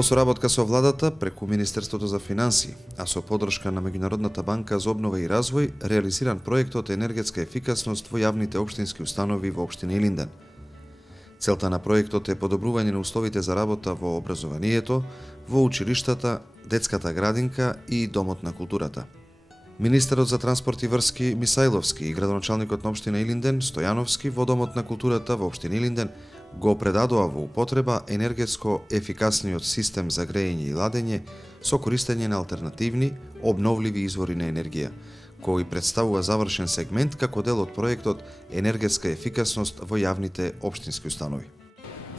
Во соработка со владата, преку Министерството за финансии, а со поддршка на Меѓународната банка за обнова и развој, реализиран проектот енергетска ефикасност во јавните општински установи во општина Илинден. Целта на проектот е подобрување на условите за работа во образованието, во училиштата, детската градинка и домот на културата. Министерот за транспорт и врски Мисајловски и градоначалникот на општина Илинден Стојановски во домот на културата во општина Илинден го предадоа во употреба енергетско ефикасниот систем за грејење и ладење со користење на алтернативни, обновливи извори на енергија, кој представува завршен сегмент како дел од проектот енергетска ефикасност во јавните општински установи.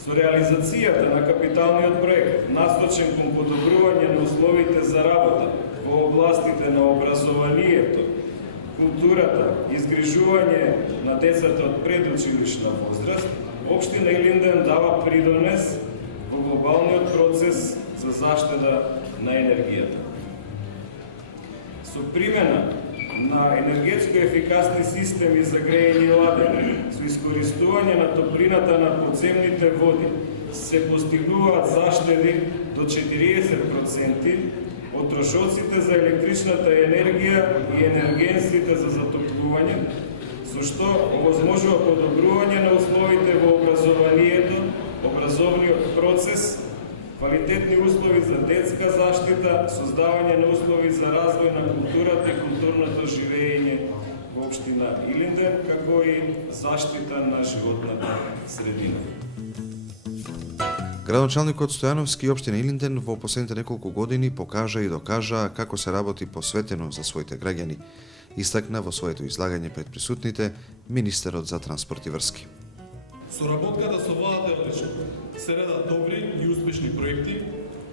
Со реализацијата на капиталниот проект, насочен кон подобрување на условите за работа во областите на образованието, културата и изгрижување на децата од предучилишна возраст, општина Илинден дава придонес во глобалниот процес за заштита на енергијата. Со примена на енергетско ефикасни системи за грејење и ладење, со искористување на топлината на подземните води, се постигнуваат заштеди до 40% од трошоците за електричната енергија и енергенсите за затоплување, со што овозможува подобрување на условите во образованието, образовниот процес, квалитетни услови за детска заштита, создавање на услови за развој на културата и културното живење во општина Илинден, како и заштита на животната средина. Градоначалникот Стојановски и општина Илинден во последните неколку години покажа и докажа како се работи посветено за своите граѓани, истакна во своето излагање пред присутните министерот за транспорт и врски. Соработката со владата е одлична. Се редат добри и успешни проекти,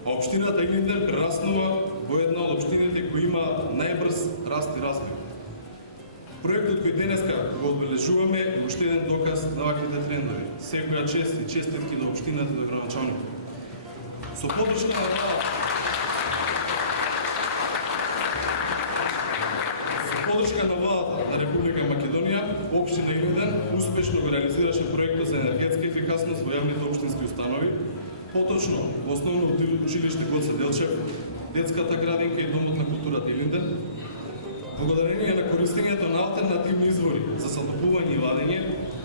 а општината Илинден прераснува во една од општините кои има најбрз раст и развој. Проектот кој денеска го одбележуваме е уште еден доказ на ваквите трендови. Секоја чест и честитки до општината и до градоначалникот. Со поддршка на владата, на владата на Република Македонија, општина Илинден успешно го реализираше проектот за енергетска ефикасност во јавните општински установи, поточно во основно училиште Гоце Делчев, детската градинка и домот на културата Илинден. Благодарение на користењето на алтернативни извори за затоплување и ладење,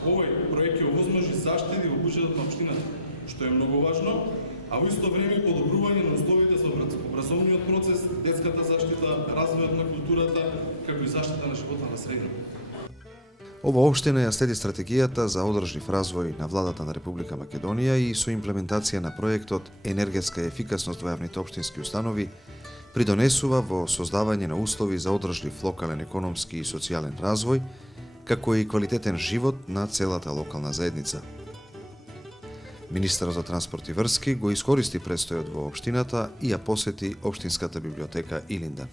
овој проект ќе овозможи заштеди во буџетот на општината, што е многу важно, а во исто време и подобрување на условите за образовниот процес, детската заштита, развојот на културата, како и заштита на животната средина. Ова општина ја следи стратегијата за одржлив развој на владата на Република Македонија и со имплементација на проектот енергетска ефикасност во јавните општински установи придонесува во создавање на услови за одржлив локален економски и социјален развој, како и квалитетен живот на целата локална заедница. Министерот за транспорт и врски го искористи престојот во општината и ја посети општинската библиотека Илинден.